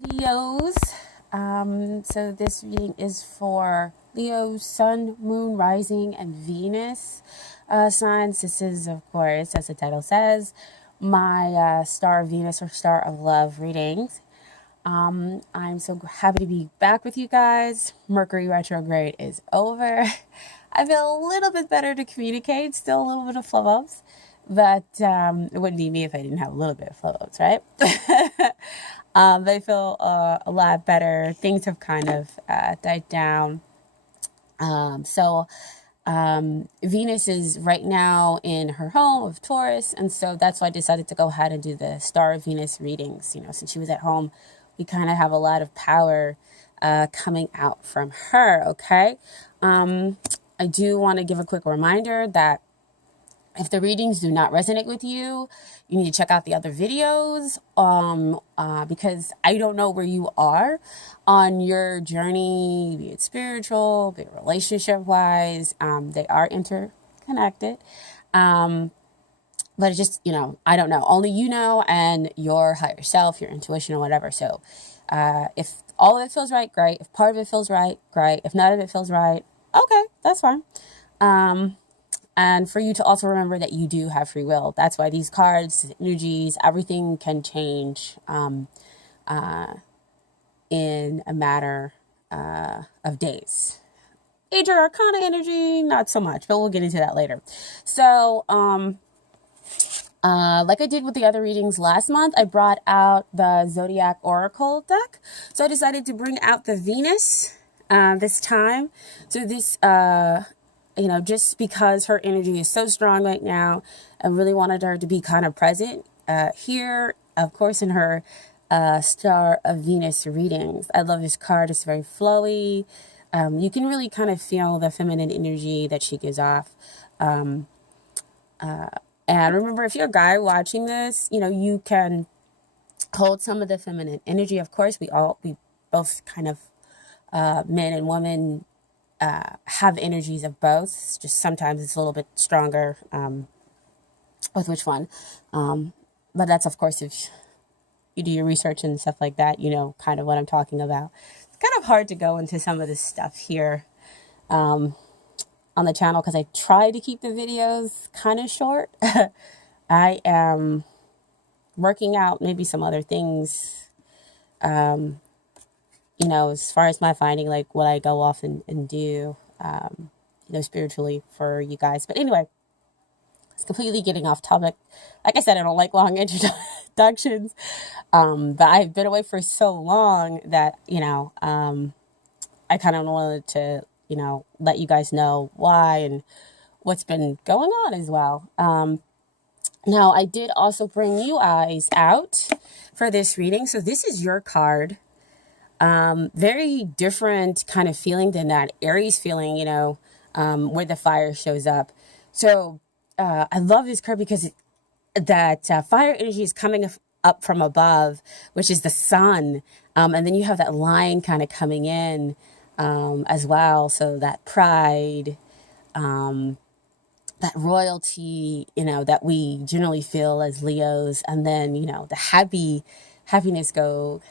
Leos. So this reading is for Leo, Sun, Moon, Rising, and Venus signs. This is, of course, as the title says, my Star of Venus or Star of Love readings. I'm so happy to be back with you guys. Mercury retrograde is over. I feel a little bit better to communicate. Still a little bit of flub-ups, but it wouldn't be me if I didn't have a little bit of flub-ups, right? They feel a lot better. Things have kind of died down. So Venus is right now in her home of Taurus, and so that's why I decided to go ahead and do the Star of Venus readings. Since she was at home, we kind of have a lot of power coming out from her, okay? I do want to give a quick reminder that if the readings do not resonate with you, you need to check out the other videos because I don't know where you are on your journey, be it spiritual, be it relationship-wise. They are interconnected. But it's just, I don't know. Only you know, and your higher self, your intuition or whatever. So if all of it feels right, great. If part of it feels right, great. If none of it feels right, okay, that's fine. And for you to also remember that you do have free will. That's why these cards, energies, everything can change in a matter of days. Age or Arcana energy, not so much, but we'll get into that later. So, like I did with the other readings last month, I brought out the Zodiac Oracle deck. So I decided to bring out the Venus this time. So this... just because her energy is so strong right now, I really wanted her to be kind of present here, of course, in her Star of Venus readings. I love this card. It's very flowy. You can really kind of feel the feminine energy that she gives off. And remember, if you're a guy watching this, you can hold some of the feminine energy. Of course, we both kind of, men and women, have energies of both. Just sometimes it's a little bit stronger with which one. But that's, of course, if you do your research and stuff like that, kind of what I'm talking about. It's kind of hard to go into some of this stuff here on the channel because I try to keep the videos kind of short. I am working out maybe some other things as far as my finding, like what I go off and do, spiritually for you guys. But anyway, it's completely getting off topic. Like I said, I don't like long introductions. But I've been away for so long that, I kind of wanted to, let you guys know why and what's been going on as well. Now, I did also bring you eyes out for this reading. So this is your card. Very different kind of feeling than that Aries feeling, where the fire shows up. So I love this card because that fire energy is coming up from above, which is the sun. And then you have that lion kind of coming in as well. So that pride, that royalty, that we generally feel as Leos. And then, the happiness go...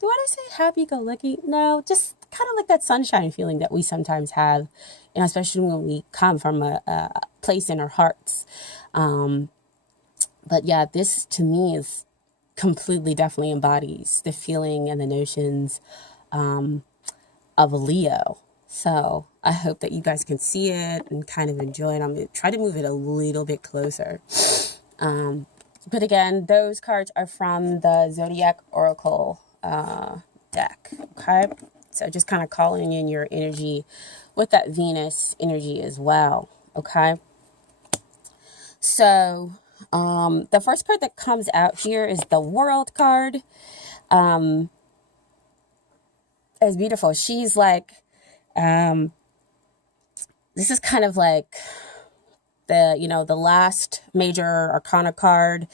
Do I say happy-go-lucky? No, just kind of like that sunshine feeling that we sometimes have, especially when we come from a place in our hearts. But yeah, this to me is completely, definitely embodies the feeling and the notions of a Leo. So I hope that you guys can see it and kind of enjoy it. I'm going to try to move it a little bit closer. But again, those cards are from the Zodiac Oracle deck. Okay, so just kind of calling in your energy with that Venus energy as well. Okay, so the first card that comes out here is the World card. It's beautiful. She's like this is kind of like the last major arcana card.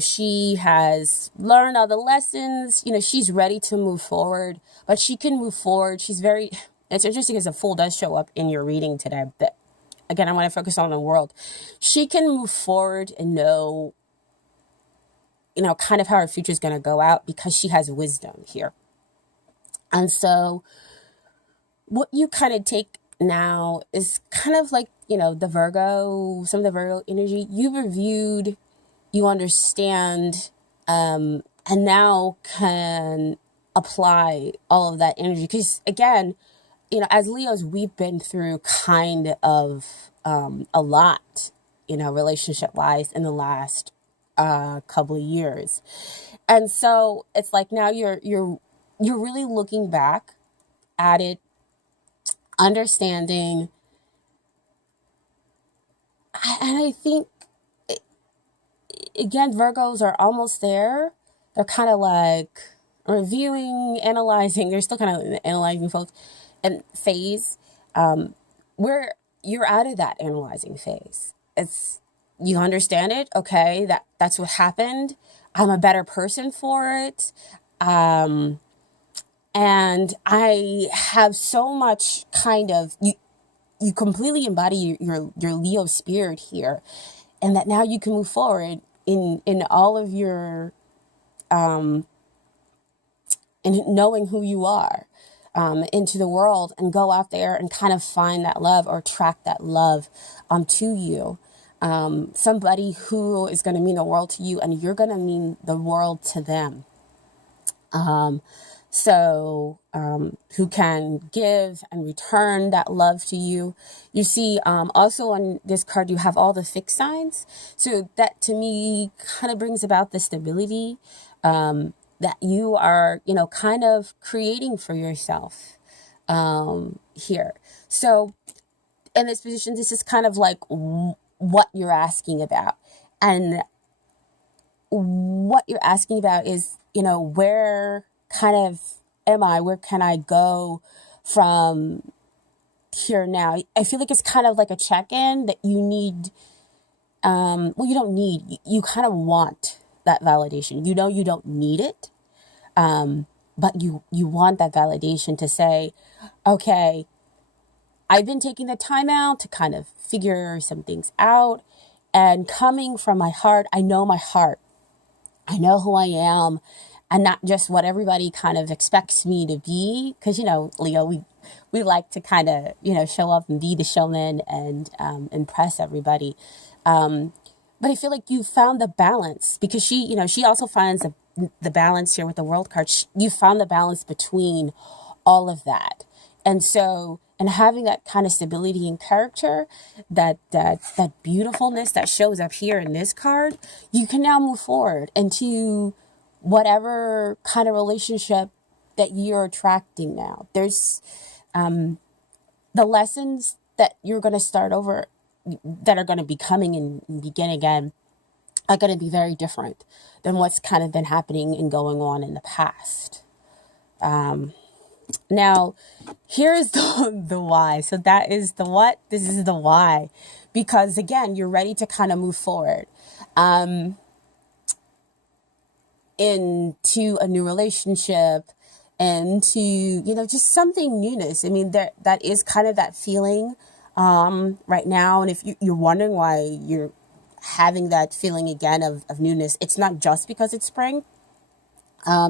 She has learned all the lessons. She's ready to move forward, but she can move forward. It's interesting because the Fool does show up in your reading today, but again, I want to focus on the World. She can move forward and know kind of how her future is going to go out because she has wisdom here. And so what you kind of take now is kind of like, the Virgo, some of the Virgo energy. You've reviewed, you understand, and now can apply all of that energy. Because again, as Leos, we've been through kind of a lot, relationship wise in the last couple of years. And so it's like now you're really looking back at it, understanding. And I think, again, Virgos are almost there. They're kind of like reviewing, analyzing. They're still kind of in the analyzing phase. Where you're out of that analyzing phase. You understand it. Okay, that's what happened. I'm a better person for it. And I have so much kind of, you completely embody your Leo spirit here, and that now you can move forward in all of your in knowing who you are into the world, and go out there and kind of find that love or attract that love to you. Somebody who is going to mean the world to you, and you're going to mean the world to them. Who can give and return that love to you. You see, also on this card, you have all the fixed signs. So that to me kind of brings about the stability that you are, kind of creating for yourself here. So in this position, this is kind of like what you're asking about. And what you're asking about is, where kind of am I? Where can I go from here now? I feel like it's kind of like a check-in that you need. You don't need. You kind of want that validation. You don't need it, but you want that validation to say, okay, I've been taking the time out to kind of figure some things out, and coming from my heart, I know my heart. I know who I am, and not just what everybody kind of expects me to be. Because, Leo, we like to kind of, show up and be the showman and impress everybody. But I feel like you found the balance, because she also finds the balance here with the World card. You found the balance between all of that. And so, and having that kind of stability in character, that beautifulness that shows up here in this card, you can now move forward into whatever kind of relationship that you're attracting now. There's the lessons that you're going to start over, that are going to be coming and begin again, are going to be very different than what's kind of been happening and going on in the past. Now, here's the why. So that is the what, this is the why. Because again, you're ready to kind of move forward into a new relationship, and to, just something newness. I mean, that is kind of that feeling right now. And if you're wondering why you're having that feeling again of newness, it's not just because it's spring.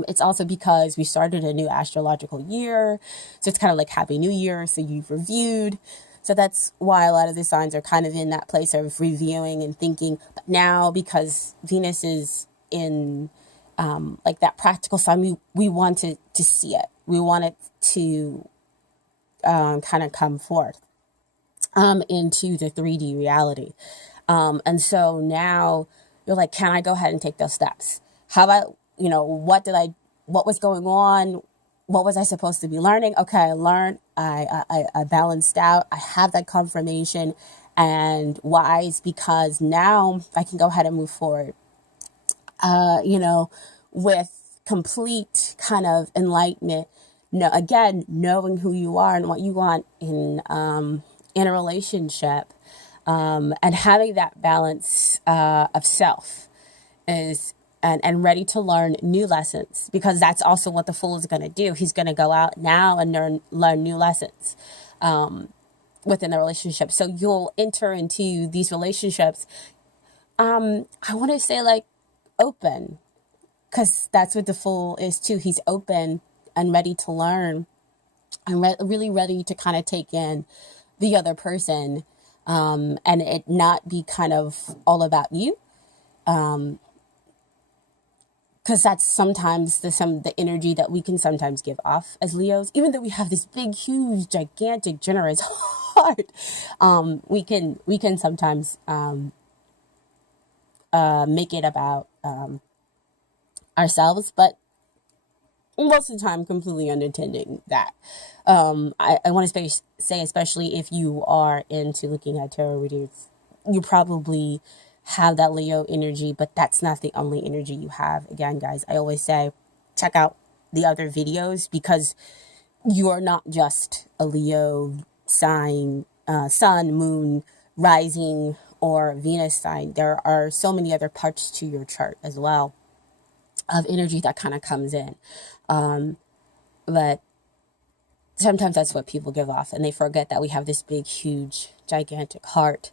It's also because we started a new astrological year. So it's kind of like Happy New Year. So you've reviewed. So that's why a lot of the signs are kind of in that place of reviewing and thinking. But now, because Venus is in like that practical sign, we want to see it. We want it to kind of come forth into the 3D reality. And so now you're like, can I go ahead and take those steps? How about, what was going on? What was I supposed to be learning? Okay, I learned, I balanced out, I have that confirmation. And why? Is because now I can go ahead and move forward, with complete kind of enlightenment. No, again, knowing who you are and what you want in a relationship, and having that balance of self is, and ready to learn new lessons, because that's also what the Fool is going to do. He's going to go out now and learn new lessons within the relationship. So you'll enter into these relationships, I want to say, like, open, because that's what the Fool is too. He's open and ready to learn, and really ready to kind of take in the other person, and it not be kind of all about you. Because that's sometimes the energy that we can sometimes give off as Leos, even though we have this big, huge, gigantic, generous heart. We can sometimes make it about ourselves, but most of the time completely unintending that. I want to say, especially if you are into looking at tarot readings, you probably have that Leo energy, but that's not the only energy you have. Again, guys, I always say check out the other videos, because you are not just a Leo sign, sun, moon, rising, or Venus sign. There are so many other parts to your chart as well of energy that kind of comes in. But sometimes that's what people give off, and they forget that we have this big, huge, gigantic heart.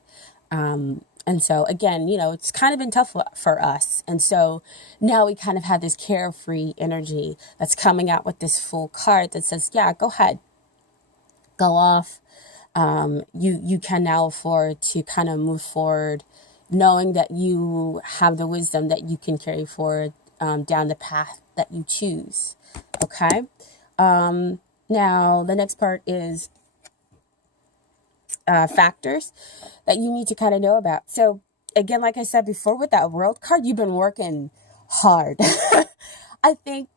And so again, it's kind of been tough for us. And so now we kind of have this carefree energy that's coming out with this Fool card that says, yeah, go ahead, go off. You can now afford to kind of move forward, knowing that you have the wisdom that you can carry forward down the path that you choose. Okay. Now the next part is factors that you need to kind of know about. So again, like I said before, with that World card, you've been working hard. I think,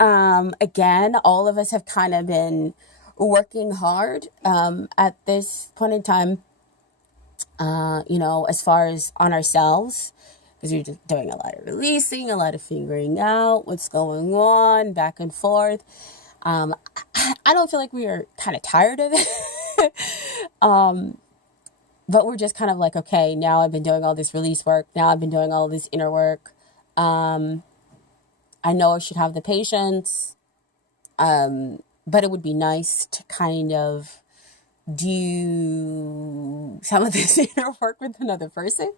again, all of us have kind of been working hard at this point in time, as far as on ourselves, because we're just doing a lot of releasing, a lot of figuring out what's going on, back and forth. I don't feel like we are kind of tired of it. But we're just kind of like, okay, now I've been doing all this release work. Now I've been doing all this inner work. I know I should have the patience. But it would be nice to kind of do some of this inner work with another person.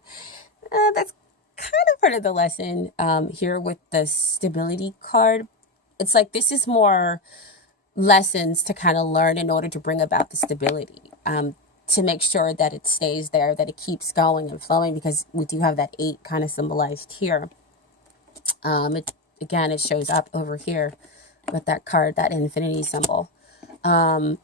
That's kind of part of the lesson here with the stability card. It's like this is more lessons to kind of learn in order to bring about the stability, to make sure that it stays there, that it keeps going and flowing, because we do have that 8 kind of symbolized here. It shows up over here with that card, that infinity symbol. But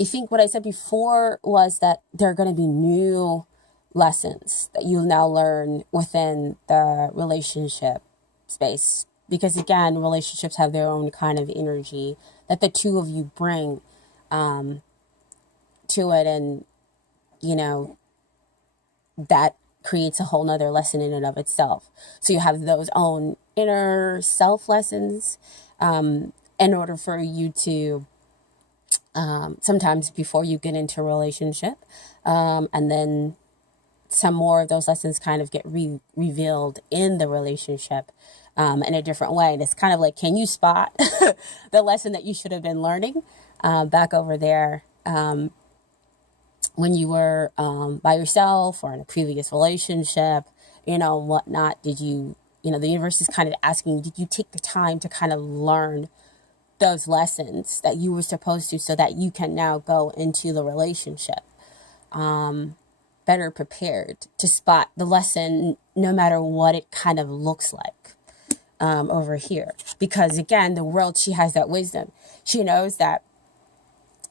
I think what I said before was that there are going to be new lessons that you'll now learn within the relationship space. Because again, relationships have their own kind of energy that the two of you bring to it. And, that creates a whole nother lesson in and of itself. So you have those own inner self lessons in order for you to sometimes before you get into a relationship, and then some more of those lessons kind of get revealed in the relationship in a different way. And it's kind of like, can you spot the lesson that you should have been learning back over there when you were by yourself or in a previous relationship, whatnot? Did you, the universe is kind of asking, did you take the time to kind of learn those lessons that you were supposed to, so that you can now go into the relationship better prepared to spot the lesson, no matter what it kind of looks like over here. Because again, the World, she has that wisdom. She knows that,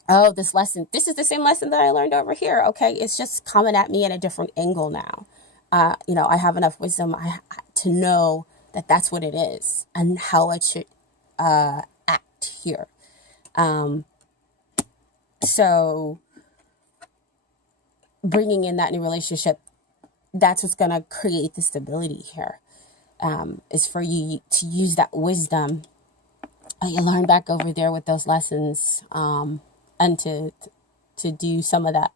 oh, this is the same lesson that I learned over here. Okay, it's just coming at me at a different angle now. I have enough wisdom to know that that's what it is and how I should act here. So bringing in that new relationship, that's what's going to create the stability here, is for you to use that wisdom that you learn back over there with those lessons, and to do some of that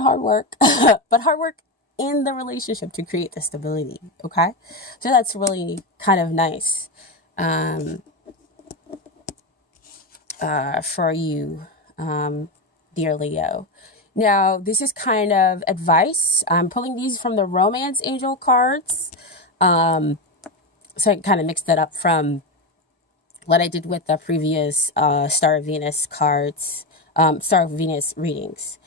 hard work, but hard work in the relationship to create the stability. Okay. So that's really kind of nice, for you, dear Leo. Now, this is kind of advice. I'm pulling these from the Romance Angel cards. So I kind of mixed that up from what I did with the previous Star of Venus cards, Star of Venus readings.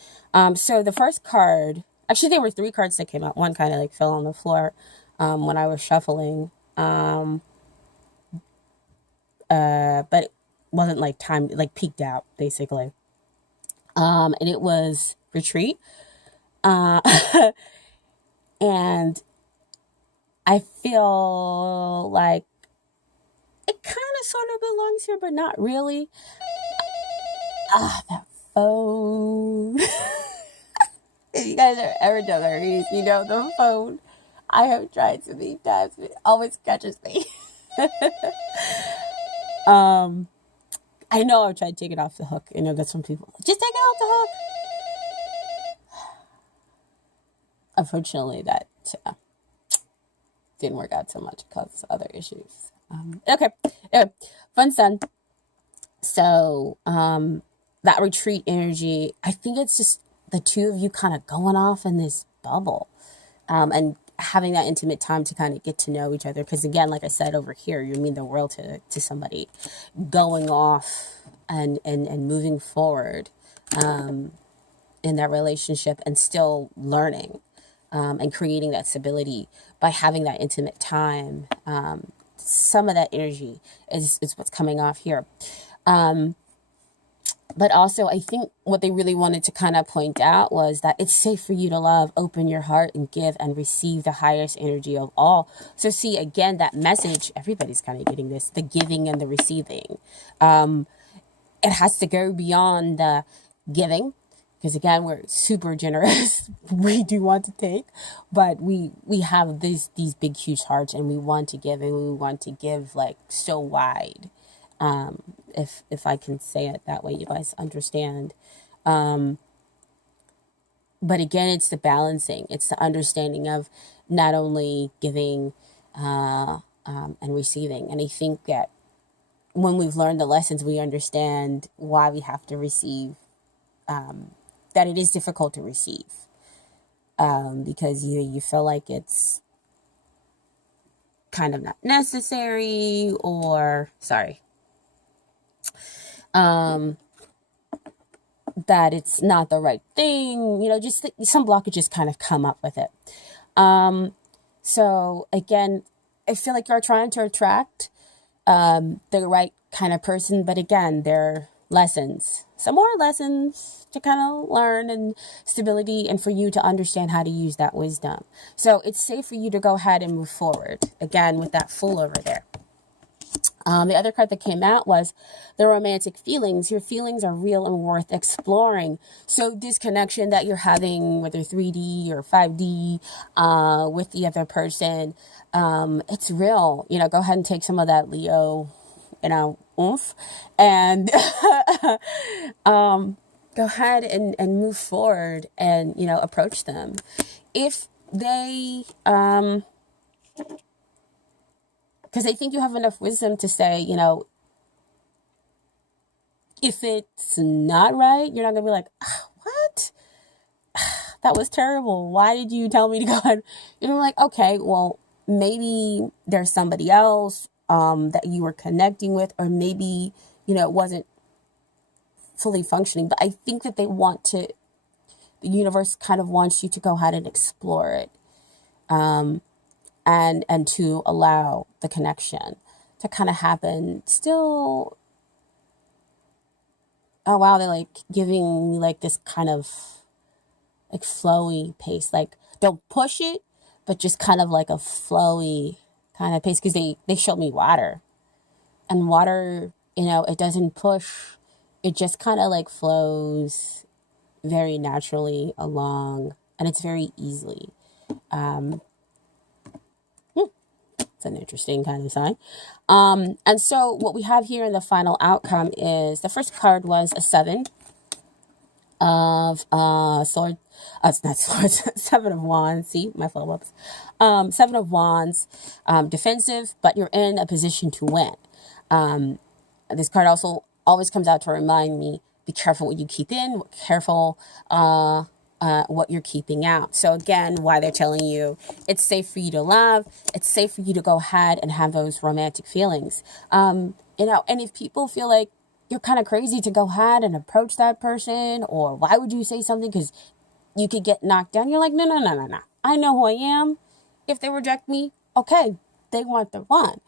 So the first card, actually there were 3 cards that came out. One kind of like fell on the floor when I was shuffling. But it wasn't like timed, like peaked out basically. And it was Retreat. Uh, and I feel like it kind of sort of belongs here, but not really. That phone. If you guys are ever done that readings, you know the phone. I have tried so many times, but it always catches me. I know I've tried to take it off the hook. You know, that's some people just take it off the hook. Unfortunately, that didn't work out so much because of other issues. Okay, anyway, fun sun. So that retreat energy, I think it's just the two of you kind of going off in this bubble, and having that intimate time to kind of get to know each other. Because again, like I said, over here, you mean the world to somebody, going off and moving forward in that relationship and still learning and creating that stability by having that intimate time. Some of that energy is what's coming off here. But also, I think what they really wanted to kind of point out was that it's safe for you to love, open your heart, and give and receive the highest energy of all. So see, again, that message, everybody's kind of getting this, the giving and the receiving. It has to go beyond the giving, because again, we're super generous. We do want to take, but we have these big, huge hearts, and we want to give, and we want to give like so wide. If I can say it that way, you guys understand. But again, it's the balancing. It's the understanding of not only giving and receiving. And I think that when we've learned the lessons, we understand why we have to receive, that it is difficult to receive, because you feel like it's kind of not necessary, or that it's not the right thing, just some blockages kind of come up with it. So again, I feel like you're trying to attract the right kind of person, but again, there are some more lessons to kind of learn, and stability, and for you to understand how to use that wisdom. So it's safe for you to go ahead and move forward, again, with that Fool over there. The other card that came out was the romantic feelings. Your feelings are real and worth exploring. So this connection that you're having, whether 3D or 5D, with the other person, it's real. Go ahead and take some of that Leo, oomph, and go ahead and move forward and, approach them. If they, because I think you have enough wisdom to say, if it's not right, you're not going to be like, what? That was terrible. Why did you tell me to go ahead? You're like, okay, well, maybe there's somebody else that you were connecting with, or maybe, it wasn't fully functioning. But I think that the universe kind of wants you to go ahead and explore it. And to allow the connection to kind of happen. Still, oh wow, they're like giving me like this kind of like flowy pace. Like, don't push it, but just kind of like a flowy kind of pace, because they showed me water. And water, it doesn't push. It just kind of like flows very naturally along, and it's very easily. It's an interesting kind of sign. And so what we have here in the final outcome is, the first card was a 7 of swords. It's not swords. 7 of wands. See, my follow-ups. 7 of wands. Defensive, but you're in a position to win. This card also always comes out to remind me Be careful what you keep in, careful what you're keeping out. So again, why they're telling you it's safe for you to love, it's safe for you to go ahead and have those romantic feelings. And if people feel like you're kind of crazy to go ahead and approach that person, or why would you say something because you could get knocked down, you're like, no, no, no, no, no. I know who I am. If they reject me, okay, they want the one.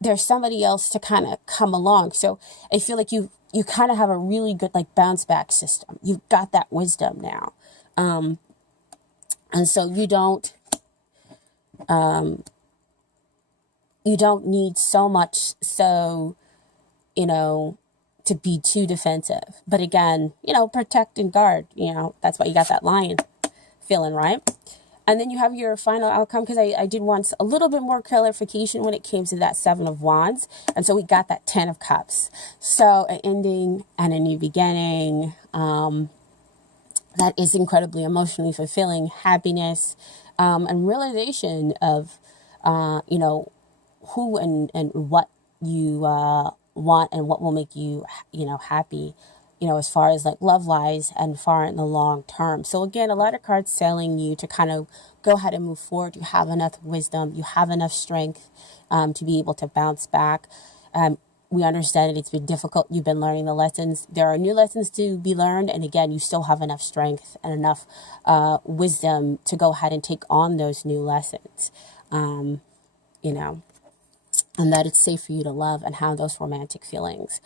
There's somebody else to kind of come along. So I feel like you kind of have a really good like bounce back system. You've got that wisdom now. And so you don't need so much to be too defensive. But again, protect and guard, that's why you got that lion feeling, right? And then you have your final outcome, because I did want a little bit more clarification when it came to that 7 of Wands. And so we got that 10 of Cups. So an ending and a new beginning that is incredibly emotionally fulfilling, happiness, and realization of, who and what you want and what will make you, happy, as far as like love lies and far in the long term. So again, a lot of cards telling you to kind of go ahead and move forward. You have enough wisdom, you have enough strength to be able to bounce back. We understand that it's been difficult. You've been learning the lessons. There are new lessons to be learned. And again, you still have enough strength and enough wisdom to go ahead and take on those new lessons. And that it's safe for you to love and have those romantic feelings.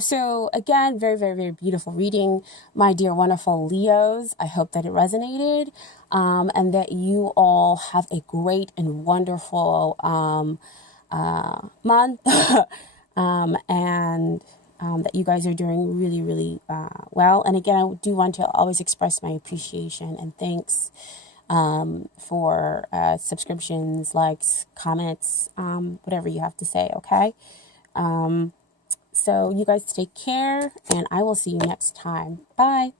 So again, very, very, very beautiful reading, my dear, wonderful Leos. I hope that it resonated, and that you all have a great and wonderful month, and that you guys are doing really, really well. And again, I do want to always express my appreciation and thanks for subscriptions, likes, comments, whatever you have to say, okay? So you guys take care, and I will see you next time. Bye.